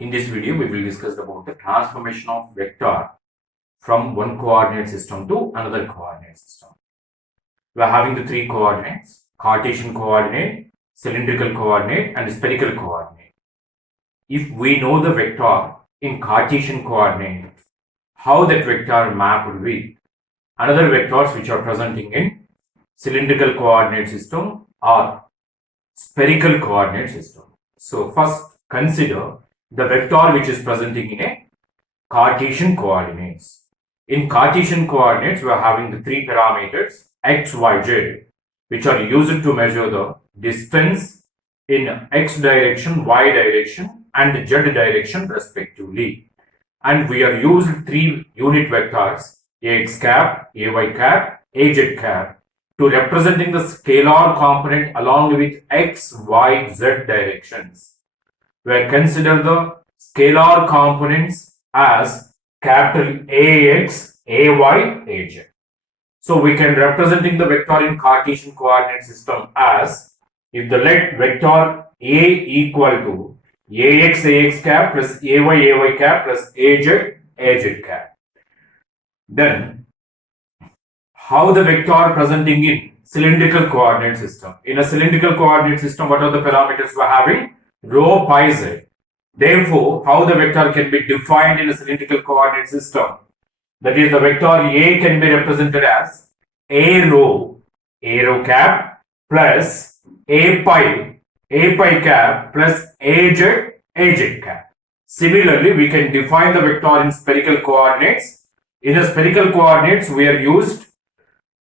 In this video, we will discuss about the transformation of vector from one coordinate system to another coordinate system. We are having the three coordinates: Cartesian coordinate, cylindrical coordinate, and spherical coordinate. If we know the vector in Cartesian coordinate, how that vector mapped with another vectors which are presenting in cylindrical coordinate system or spherical coordinate system. So first consider the vector which is presenting in a Cartesian coordinates. In Cartesian coordinates, we are having the three parameters x, y, z, which are used to measure the distance in x direction, y direction, and z direction respectively. And we are using three unit vectors ax cap, ay cap, az cap to representing the scalar component along with x, y, z directions. We consider the scalar components as capital AX, AY, AZ. So we can representing the vector in Cartesian coordinate system as if the let vector A equal to AX, AX cap plus AY, AY cap plus AZ, AZ cap. Then how the vector presenting in cylindrical coordinate system. In a cylindrical coordinate system, what are the parameters we are having? Rho, pi, z. Therefore, how the vector can be defined in a cylindrical coordinate system? That is, the vector A can be represented as A rho cap plus A pi cap plus AZ cap. Similarly, we can define the vector in spherical coordinates. In a spherical coordinates, we are used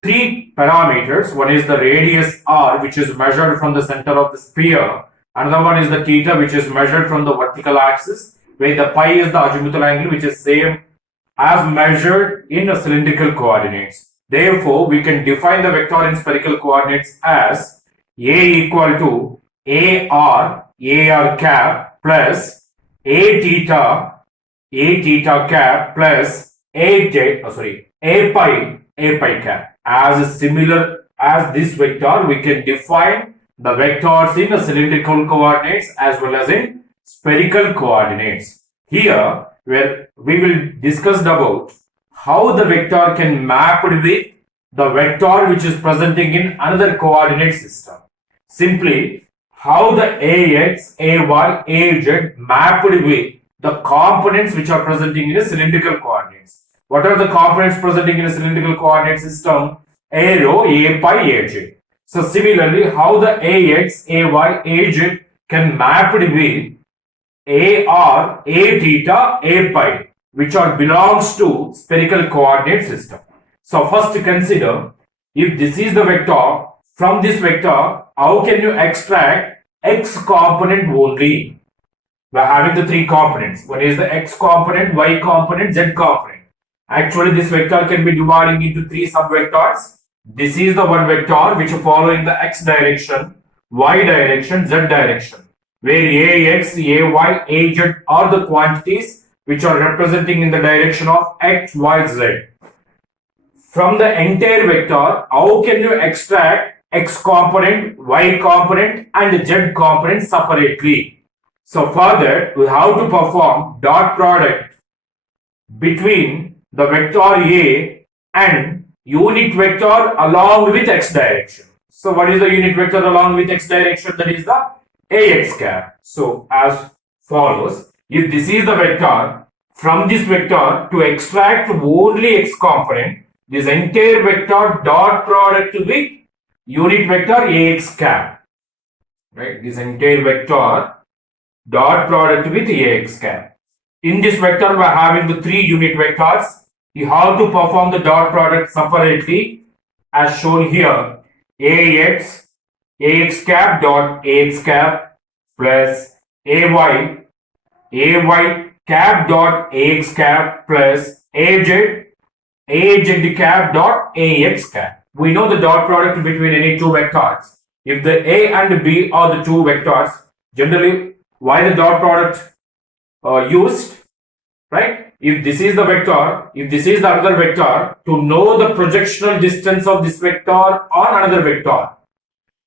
three parameters. One is the radius r, which is measured from the center of the sphere. Another one is the theta, which is measured from the vertical axis, where the pi is the azimuthal angle, which is same as measured in a cylindrical coordinates. Therefore, we can define the vector in spherical coordinates as A equal to AR cap plus A theta cap plus A pi cap. As similar as this vector, we can define the vectors in a cylindrical coordinates as well as in spherical coordinates. Here, where we will discuss about how the vector can map with the vector which is presenting in another coordinate system. Simply, how the AX, AY, AZ mapped with the components which are presenting in a cylindrical coordinates. What are the components presenting in a cylindrical coordinate system? A rho, A pi, Az. So similarly, how the AX, AY, AZ can map with AR, A theta, A pi, which are belongs to spherical coordinate system. So first consider, if this is the vector, from this vector, how can you extract x component only? We are having the three components. One is the x component, y component, z component. Actually, this vector can be dividing into three subvectors. This is the one vector which is following the x direction, y direction, z direction, where ax, ay, az are the quantities which are representing in the direction of x, y, z. From the entire vector, how can you extract x component, y component, and z component separately? So for that, we have to perform dot product between the vector A and unit vector along with x direction. So what is the unit vector along with x direction? That is the AX cap. So as follows, if this is the vector, from this vector to extract only x component, this entire vector dot product with unit vector AX cap. Right? This entire vector dot product with AX cap. In this vector, we are having the three unit vectors. You have to perform the dot product separately as shown here. AX cap dot AX cap plus AY cap dot AX cap plus AZ cap dot AX cap. We know the dot product between any two vectors. If the A and B are the two vectors, generally why the dot product used, right? If this is the vector, if this is the other vector, to know the projectional distance of this vector on another vector.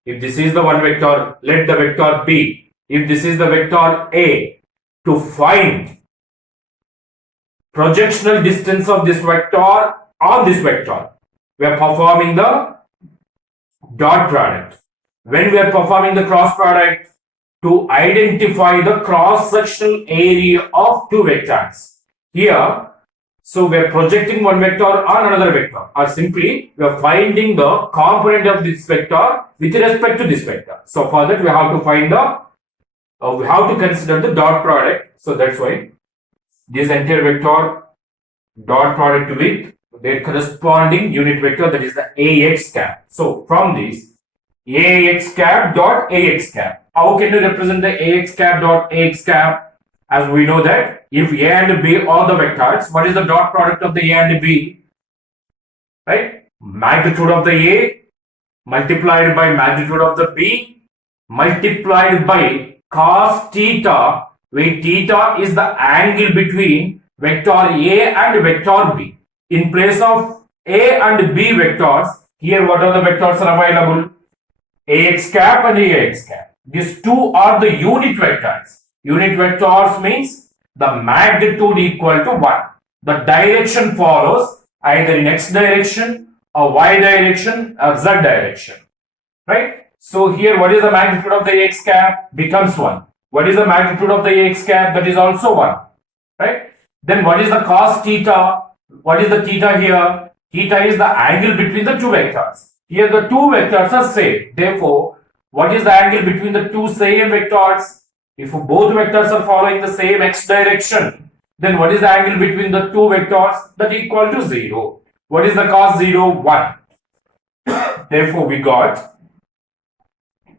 If this is the one vector, let the vector B. If this is the vector A, to find projectional distance of this vector on this vector, we are performing the dot product. When we are performing the cross product, to identify the cross-sectional area of two vectors. Here, so we are projecting one vector on another vector, or simply we are finding the component of this vector with respect to this vector. So for that we have to find the, we have to consider the dot product. So that's why this entire vector dot product with their corresponding unit vector, that is the ax cap. So from this ax cap dot ax cap. How can you represent the ax cap dot ax cap? As we know that if a and b are the vectors, what is the dot product of the a and b? Right? Magnitude of the a multiplied by magnitude of the b multiplied by cos theta, where theta is the angle between vector a and vector b. In place of a and b vectors, here what are the vectors are available? Ax cap and ax cap. These two are the unit vectors. Unit vectors means the magnitude equal to 1. The direction follows either in x direction or y direction or z direction. Right? So here what is the magnitude of the ax cap? Becomes 1. What is the magnitude of the ax cap? That is also 1. Right? Then what is the cos theta? What is the theta here? Theta is the angle between the two vectors. Here the two vectors are same. Therefore, what is the angle between the two same vectors? If both vectors are following the same x direction, then what is the angle between the two vectors? That equal to 0. What is the cos 0? 1. Therefore, we got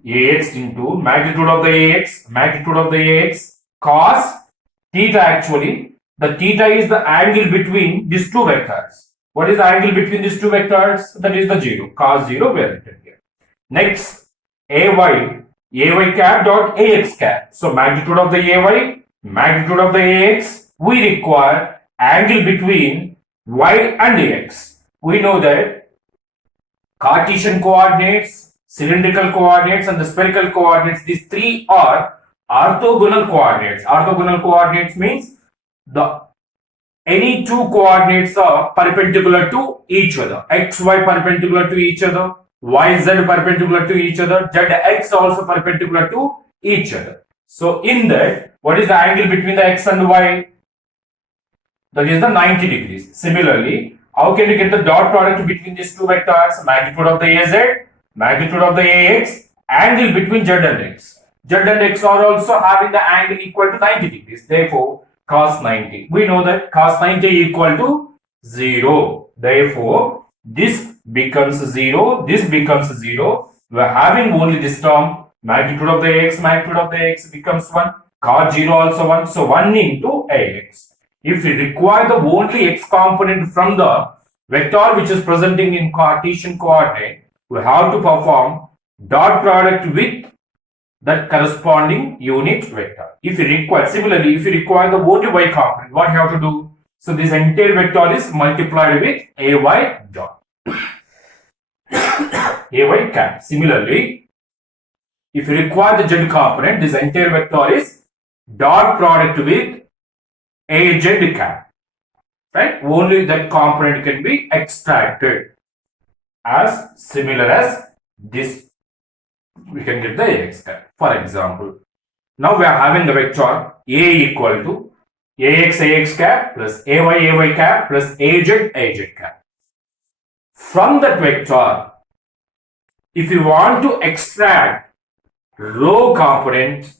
ax into magnitude of the ax, cos theta actually. The theta is the angle between these two vectors. What is the angle between these two vectors? That is the 0. Cos 0 we are written here. Next, ay cap dot ax cap. So magnitude of the ay, magnitude of the ax, we require angle between y and ax. We know that Cartesian coordinates, cylindrical coordinates and the spherical coordinates, these three are orthogonal coordinates. Orthogonal coordinates means any two coordinates are perpendicular to each other. X, y perpendicular to each other, y, z perpendicular to each other, z, x also perpendicular to each other. So in that, what is the angle between the x and y? That is the 90 degrees. Similarly, how can you get the dot product between these two vectors? Magnitude of the az, magnitude of the ax, angle between z and x. Z and x are also having the angle equal to 90 degrees. Therefore, cos 90. We know that cos 90 equal to 0. Therefore, this becomes 0. This becomes 0. We are having only this term. Magnitude of the x becomes 1. Cos 0 also 1. So 1 into ax. If we require the only x component from the vector which is presenting in Cartesian coordinate, we have to perform dot product with that corresponding unit vector. If you require, similarly, if you require the only y component, what you have to do? So this entire vector is multiplied with ay dot. Ay cap. Similarly, if you require the z component, this entire vector is dot product with az cap. Right? Only that component can be extracted. As similar as this, we can get the ax cap. For example, now we are having the vector a equal to ax cap plus ay cap plus az cap. From that vector, if you want to extract rho component,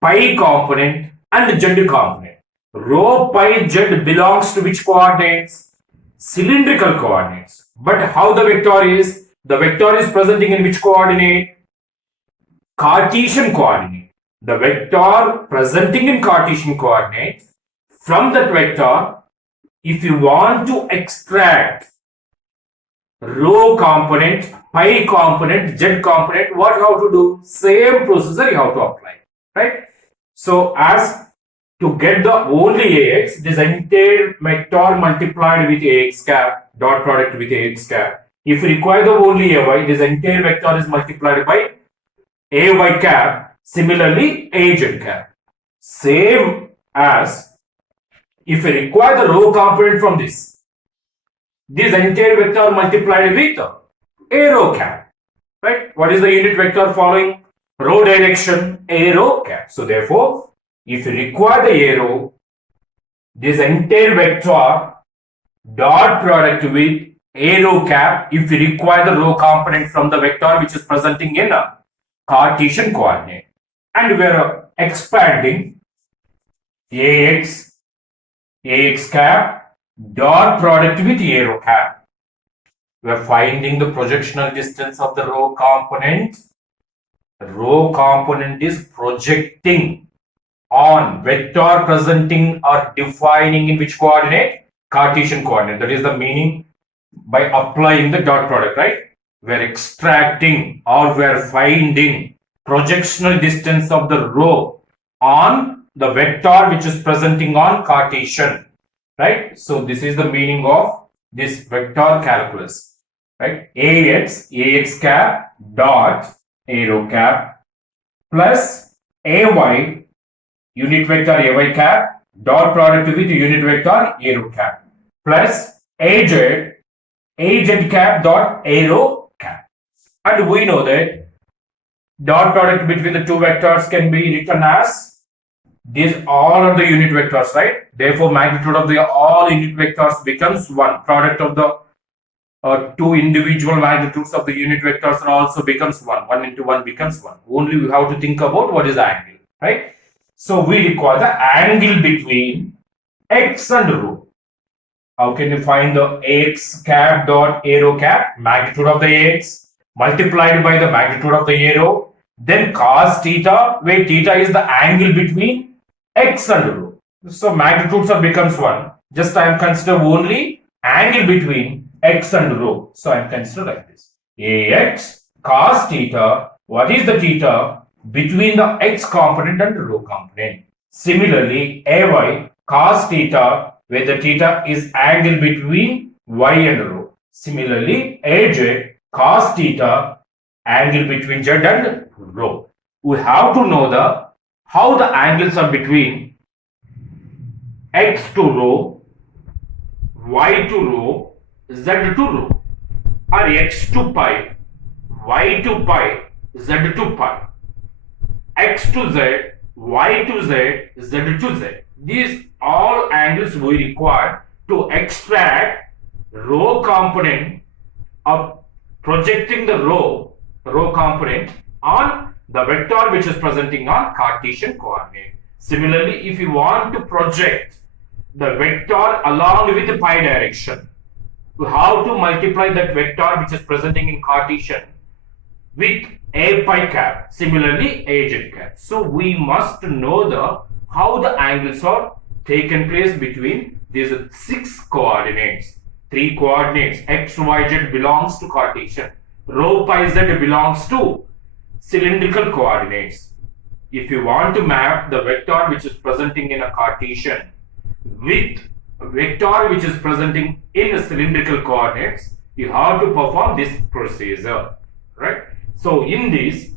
pi component and z component, rho, pi, z belongs to which coordinates? Cylindrical coordinates. But how the vector is? The vector is presenting in which coordinate? Cartesian coordinate. The vector presenting in Cartesian coordinate. From that vector, if you want to extract rho component, pi component, z component, what you have to do? Same procedure you have to apply. Right? So as to get the only ax, this entire vector multiplied with ax cap, dot product with ax cap. If you require the only ay, this entire vector is multiplied by ay cap. Similarly, az cap. Same as if we require the row component from this entire vector multiplied with arrow cap, right? What is the unit vector following row direction? Arrow cap. So therefore, if you require the arrow, this entire vector dot product with arrow cap if we require the row component from the vector which is presenting in a Cartesian coordinate, and we are expanding ax cap dot product with arrow cap. We are finding the projectional distance of the row component. The row component is projecting on vector presenting or defining in which coordinate? Cartesian coordinate. That is the meaning by applying the dot product, right? We're extracting or we're finding projectional distance of the row on the vector which is presenting on Cartesian, right? So this is the meaning of this vector calculus, right? Ax cap dot arrow cap plus ay unit vector ay cap dot product with unit vector arrow cap plus az cap dot arrow cap. And we know that dot product between the two vectors can be written as these all are the unit vectors, right? Therefore, magnitude of the all unit vectors becomes 1. Product of the two individual magnitudes of the unit vectors also becomes 1. 1 into 1 becomes 1. Only we have to think about what is the angle, right? So we require the angle between x and rho. How can you find the ax cap dot arrow cap? Magnitude of the ax multiplied by the magnitude of the arrow, then cos theta, where theta is the angle between x and rho. So magnitudes of becomes 1. Just I am consider only angle between x and rho. So I am consider like this. Ax cos theta. What is the theta? Between the x component and rho component. Similarly, ay cos theta, where the theta is angle between y and rho. Similarly, aj cos theta, angle between z and rho. We have to know the how the angles are between x to rho, y to rho, z to rho, or x to pi, y to pi, z to pi, x to z, y to z, z to z. These all angles we require to extract row component of projecting the row component on the vector which is presenting on Cartesian coordinate. Similarly, if you want to project the vector along with the pi direction, you have to multiply that vector which is presenting in Cartesian with a pi cap, similarly az cap. So we must know the how the angles are taken place between these 6 coordinates. 3 coordinates x, y, z belongs to Cartesian. Rho, pi, z belongs to cylindrical coordinates. If you want to map the vector which is presenting in a Cartesian with a vector which is presenting in a cylindrical coordinates, you have to perform this procedure, right? So in these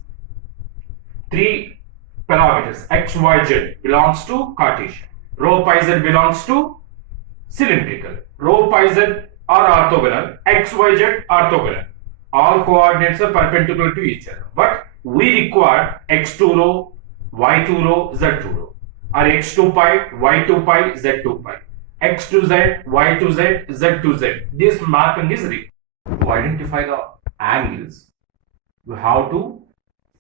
3 parameters, x, y, z belongs to Cartesian. Rho, pi, z belongs to cylindrical. Rho, pi, z are orthogonal. X, y, z orthogonal. All coordinates are perpendicular to each other. But we require x to rho, y to rho, z to rho, or x to pi, y to pi, z to pi, x to z, y to z, z to z. This mapping is required. To identify the angles, we have to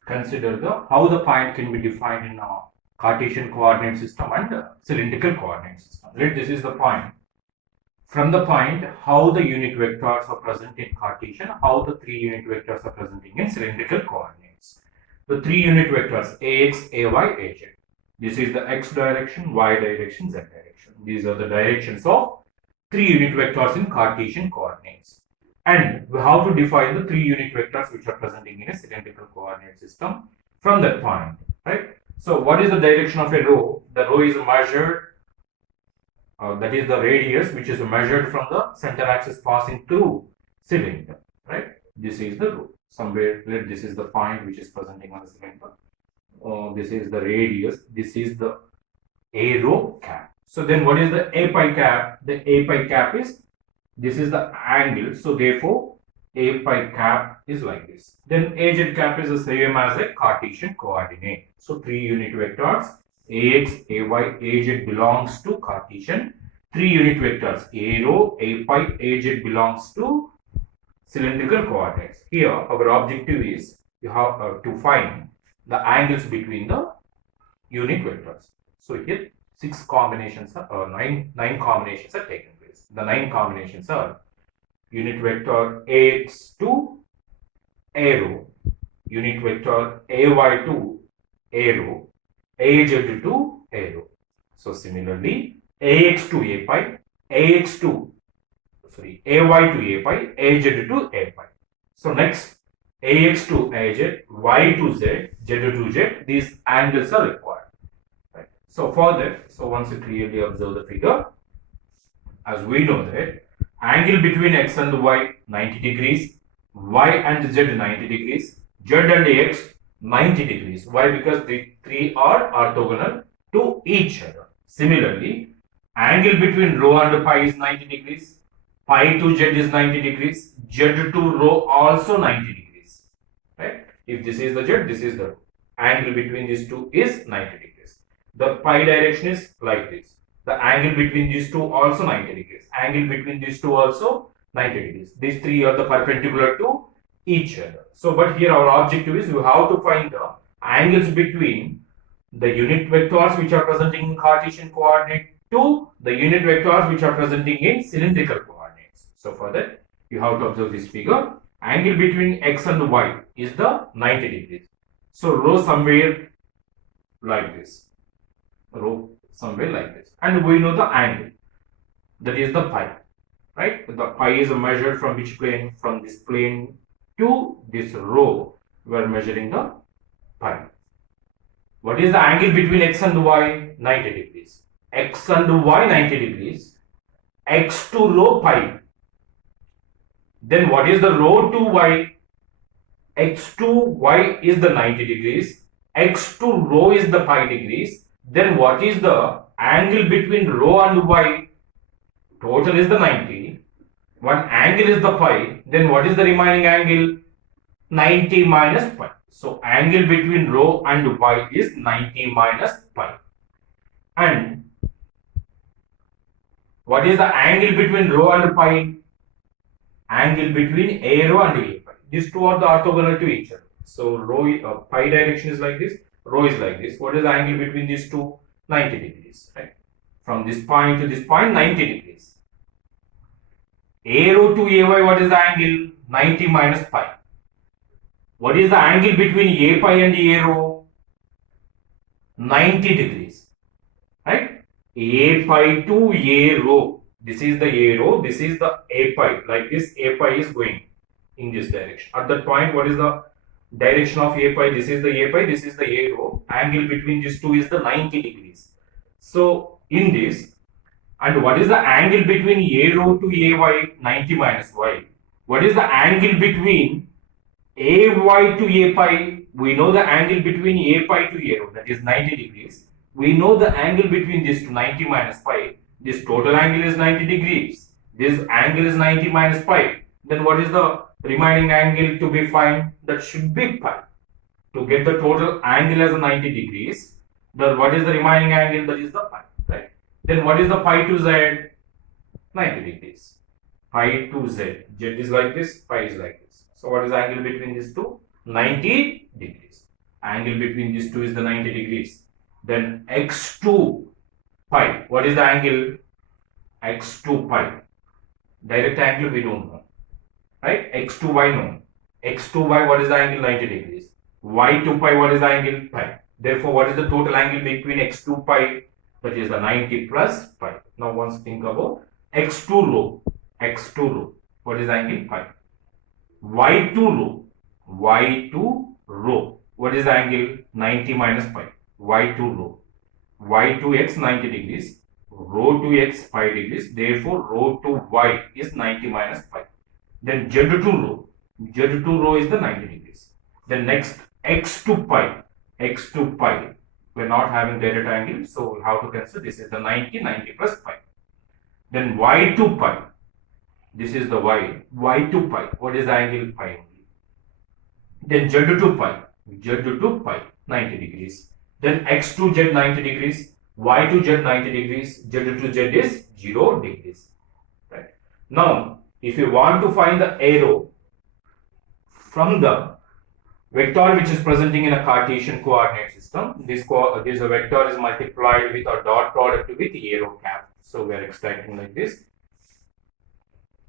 consider the how the point can be defined in a Cartesian coordinate system and cylindrical coordinate system. Let this is the point. From the point, how the unit vectors are present in Cartesian, how the 3 unit vectors are presenting in cylindrical coordinates. The 3 unit vectors ax, ay, az. This is the x direction, y direction, z direction. These are the directions of 3 unit vectors in Cartesian coordinates. And we have to define the 3 unit vectors which are presenting in a cylindrical coordinate system from that point, right? So what is the direction of a row? The row is measured, that is the radius which is measured from the center axis passing through cylinder, right? This is the row. Somewhere, this is the point which is presenting on the cylinder. This is the radius. This is the A rho cap. So then what is the A pi cap? The A pi cap is, this is the angle. So therefore A pi cap is like this. Then AZ cap is the same as a Cartesian coordinate. So three unit vectors AX, AY, AZ belongs to Cartesian. Three unit vectors A rho, A pi, AZ belongs to cylindrical coordinates. Here our objective is you have to find the angles between the unit vectors. So here six combinations are, nine combinations are taken place. The nine combinations are unit vector AX to A rho, unit vector AY to A rho, AZ to A rho. So similarly, AX to A pi, AY to A pi, AZ to A pi. So next, AX to AZ, Y to Z, Z to Z, these angles are required. Right. So for that, so once you clearly observe the figure, as we know that angle between X and Y 90 degrees, Y and Z 90 degrees, Z and X 90 degrees. Why? Because the three are orthogonal to each other. Similarly, angle between rho and pi is 90 degrees, pi to Z is 90 degrees, Z to rho also 90 degrees. Right? If this is the Z, this is the rho. Angle between these two is 90 degrees. The pi direction is like this. The angle between these two also 90 degrees. Angle between these two also 90 degrees. These three are the perpendicular to each other. So, but here our objective is we have to find the angles between the unit vectors which are presenting in Cartesian coordinate to the unit vectors which are presenting in cylindrical coordinates. So, for that you have to observe this figure. Angle between X and Y is the 90 degrees. So, rho somewhere like this. Rho somewhere like this, and we know the angle, that is the pi, right? The pi is measured from which plane? From this plane to this rho we are measuring the pi. What is the angle between X and Y? 90 degrees. X and Y 90 degrees, X to rho pi. Then what is the rho to Y? X to Y is the 90 degrees, X to rho is the pi degrees. Then what is the angle between rho and Y? Total is the 90. One angle is the pi. Then what is the remaining angle? 90 minus pi. So angle between rho and Y is 90 minus pi. And what is the angle between rho and pi? Angle between A rho and A pi. These two are the orthogonal to each other. So rho, pi direction is like this. Rho is like this. What is the angle between these two? 90 degrees. Right? From this point to this point, 90 degrees. A rho to AY, what is the angle? 90 minus pi. What is the angle between A pi and A rho? 90 degrees. Right? A pi to A rho. This is the A rho. This is the A pi. Like this, A pi is going in this direction. At that point, what is the direction of A pi? This is the A pi, this is the A rho. Angle between these two is the 90 degrees. So in this, and what is the angle between A rho to AY? 90 minus Y. What is the angle between AY to A pi? We know the angle between A pi to A rho, that is 90 degrees. We know the angle between this to 90 minus pi. This total angle is 90 degrees. This angle is 90 minus pi. Then what is the remaining angle to be found? That should be pi. To get the total angle as 90 degrees, what is the remaining angle? That is the pi, right? Then what is the pi to z? 90 degrees. Pi to z. Z is like this, pi is like this. So what is the angle between these two? 90 degrees. Angle between these two is the 90 degrees. Then x to pi. What is the angle? X to pi. Direct angle we don't know. Right? X to y no. X to y, what is the angle? 90 degrees. Y to pi, what is the angle? Pi. Therefore, what is the total angle between x to pi? That is the 90 plus pi. Now, once think about x to rho. X to rho. What is the angle? Pi. Y to rho. Y to rho. What is the angle? 90 minus pi. Y to rho. Y to x 90 degrees. Rho to x 5 degrees. Therefore, rho to y is 90 minus pi. Then z to rho. Z to rho is the 90 degrees. Then next x to pi. X to pi. We're not having direct angle, so we have to consider this is the 90, 90 plus pi. Then y to pi, this is the y to pi, what is the angle? Pi only. Then z to pi, 90 degrees. Then x to z 90 degrees, y to z 90 degrees, z to z is 0 degrees. Right. Now, if you want to find the arrow from the vector which is presenting in a Cartesian coordinate system, this vector is multiplied with a dot product with arrow cap. So we are extracting like this.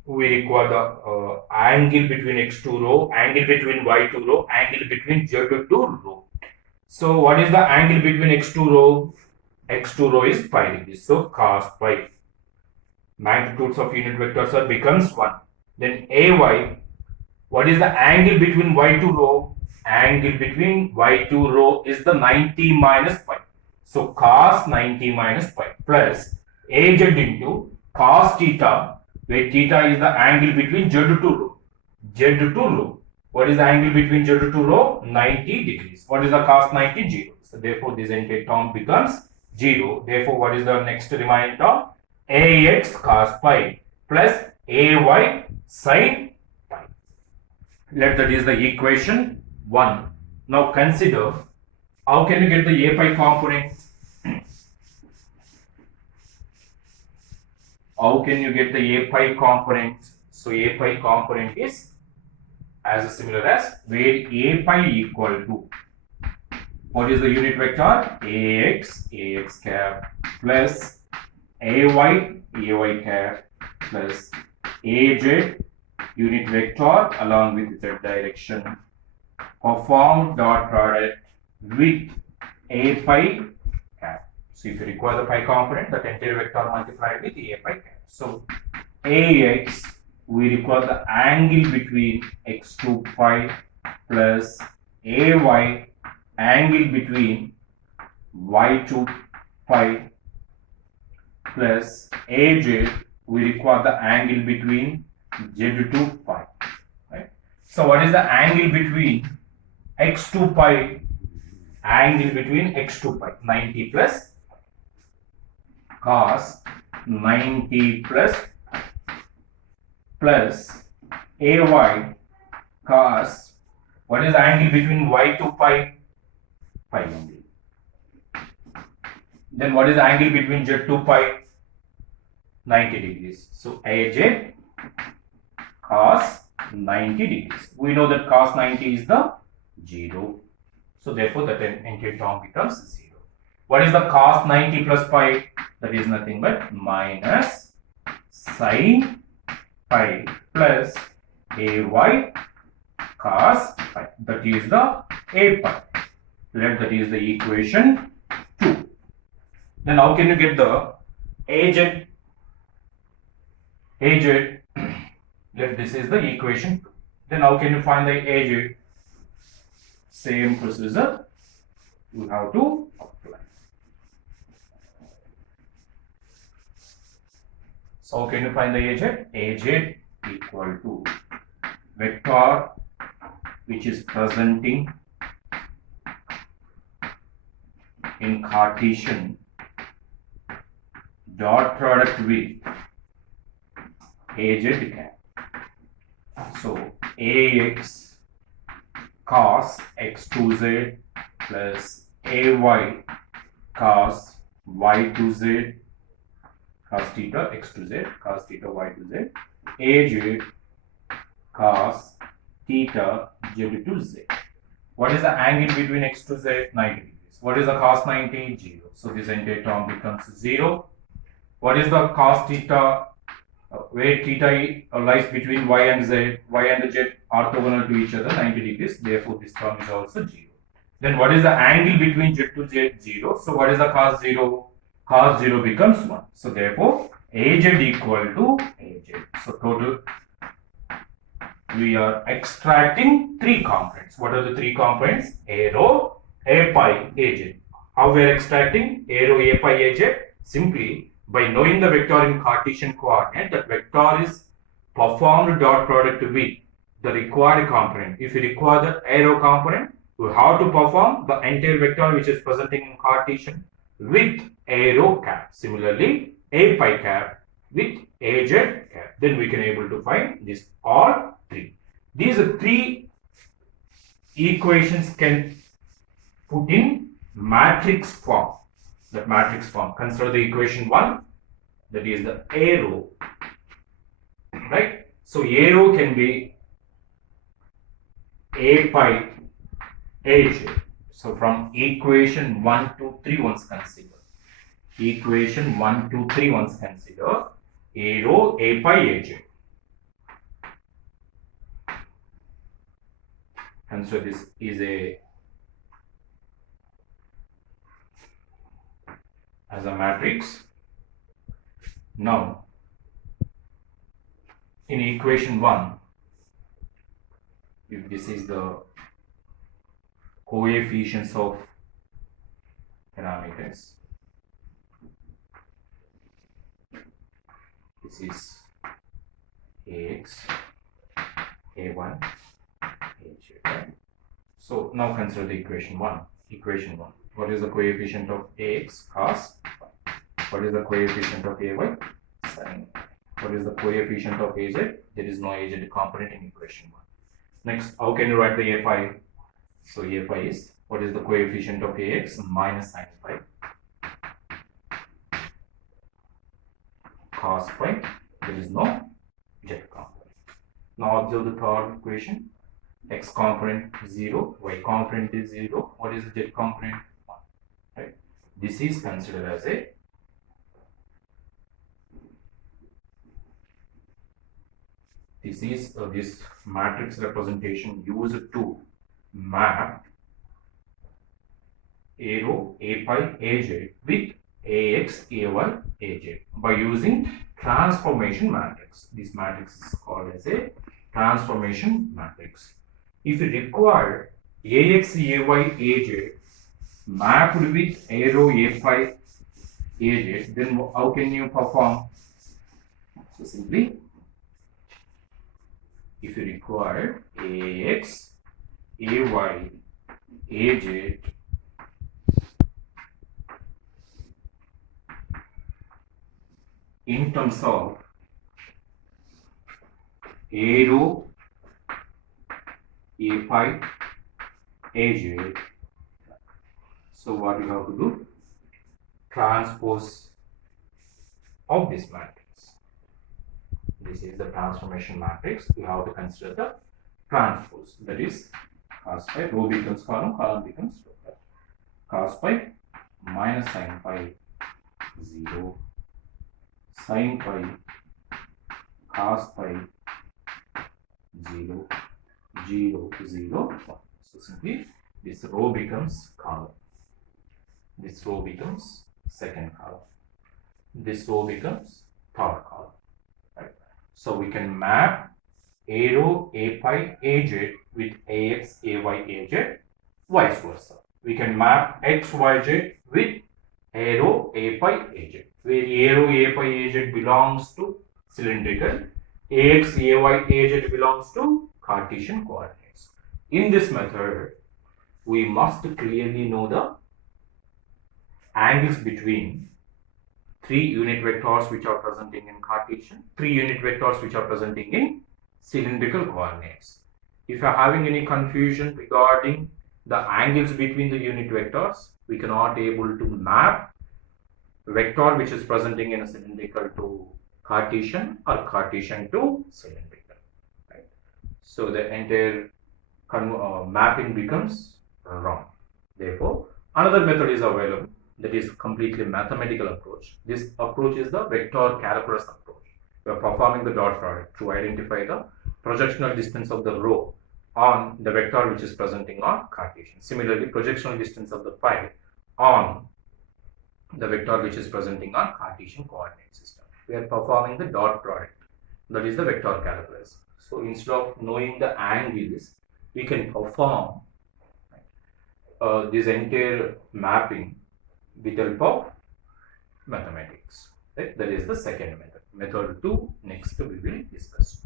We require the angle between x2 row, angle between y2 row, angle between z2 row. So what is the angle between x2 row? X2 row is pi degrees. So cos pi. Magnitudes of unit vectors are becomes 1. Then ay, what is the angle between y2 row? Angle between y2 row is the 90 minus pi. So cos 90 minus pi plus az into cos theta, where theta is the angle between z2 row. Z2 row. What is the angle between z2 row? 90 degrees. What is the cos 90? 0. So therefore this entire term becomes 0. Therefore what is the next remaining term? Ax cos pi plus ay sin pi. Let that is the equation 1. Now consider how can you get the a pi component? How can you get the a pi component? So a pi component is as similar as where a pi equal to, what is the unit vector? Ax cap plus ay cap plus az unit vector along with z direction, perform dot product with a pi cap. So if you require the pi component, that entire vector multiplied with a pi cap. So ax, we require the angle between x to pi plus ay, angle between y to pi plus az, we require the angle between z to pi. Right. So what is the angle between x to pi? Angle between x to pi, 90 plus cos 90 plus ay cos, what is the angle between y to pi? Pi only. Then what is the angle between z to pi? 90 degrees. So aj cos 90 degrees. We know that cos 90 is the 0. So therefore that entire term becomes 0. What is the cos 90 plus pi? That is nothing but minus sin pi plus ay cos pi. That is the a pi. Let that is the equation 2. Then how can you get the az? Let this is the equation 2. Then how can you find the az? Same procedure you have to apply. So how can you find the az? Az equal to vector which is presenting in Cartesian dot product with az cap. So ax cos x to z plus ay cos y to z, cos theta x to z, cos theta y to z, az cos theta z to z. What is the angle between x to z? 90 degrees. What is the cos 90? 0. So this entire term becomes 0. What is the cos theta? Where theta lies between y and z orthogonal to each other, 90 degrees. Therefore, this term is also 0. Then what is the angle between z to z? 0. So what is the cos 0? Cos 0 becomes 1. So therefore, az equal to az. So total, we are extracting 3 components. What are the 3 components? Arrow, a pi, az. How we are extracting arrow, a pi, az? Simply by knowing the vector in Cartesian coordinate, that vector is performed dot product with the required component. If you require the arrow component, we have to perform the entire vector which is presenting in Cartesian with a rho cap. Similarly, a pi cap with a z cap. Then we can able to find this all three. These three equations can put in matrix form. That matrix form. Consider the equation 1, that is the a rho, right? So a rho can be a pi aj. So from equation 1, 2, 3 once consider. Equation 1, 2, 3 once consider a rho a pi aj. And so this is as a matrix. Now in equation 1, if this is the coefficients of parameters, this is ax, a1, aj, right? So now consider the equation 1. Equation 1. What is the coefficient of ax? Cos. What is the coefficient of ay? Sin. What is the coefficient of az? There is no az component in equation 1. Next, how can you write the a phi? So a phi is, what is the coefficient of ax? Minus sin phi. Cos phi. There is no z component. Now observe the third equation. X component 0, y component is 0. What is the z component? 1. Right? This is considered as a this matrix representation used to map a rho a pi aj with ax, ay, aj by using transformation matrix. This matrix is called as a transformation matrix. If you require ax, ay, aj mapped with a rho a pi aj, then how can you perform? So simply, if you require ax, ay, aj in terms of a rho a pi aj, so what you have to do? Transpose of this matrix. This is the transformation matrix. You have to consider the transpose. That is cos pi, rho becomes column, column becomes row. Cos pi minus sin pi 0, sin pi cos pi 0, 0, 0, 1. So simply this row becomes column. This row becomes second column. This row becomes third column. Right? So we can map a rho a pi aj with ax, ay, aj, vice versa. We can map x, y, z with a rho a pi aj, where a rho a pi aj belongs to cylindrical, ax, ay, aj belongs to Cartesian coordinates. In this method, we must clearly know the angles between three unit vectors which are presenting in Cartesian, three unit vectors which are presenting in cylindrical coordinates. If you are having any confusion regarding the angles between the unit vectors, we cannot able to map vector which is presenting in a cylindrical to Cartesian or Cartesian to cylindrical. Right? So the entire mapping becomes wrong. Therefore, another method is available, that is completely mathematical approach. This approach is the vector calculus approach. We are performing the dot product to identify the projectional distance of the row on the vector which is presenting on Cartesian. Similarly, projectional distance of the pi on the vector which is presenting on Cartesian coordinate system. We are performing the dot product, that is the vector calculus. So instead of knowing the angles, we can perform this entire mapping with the help of mathematics. Right? That is the second method. Method 2, next we will discuss.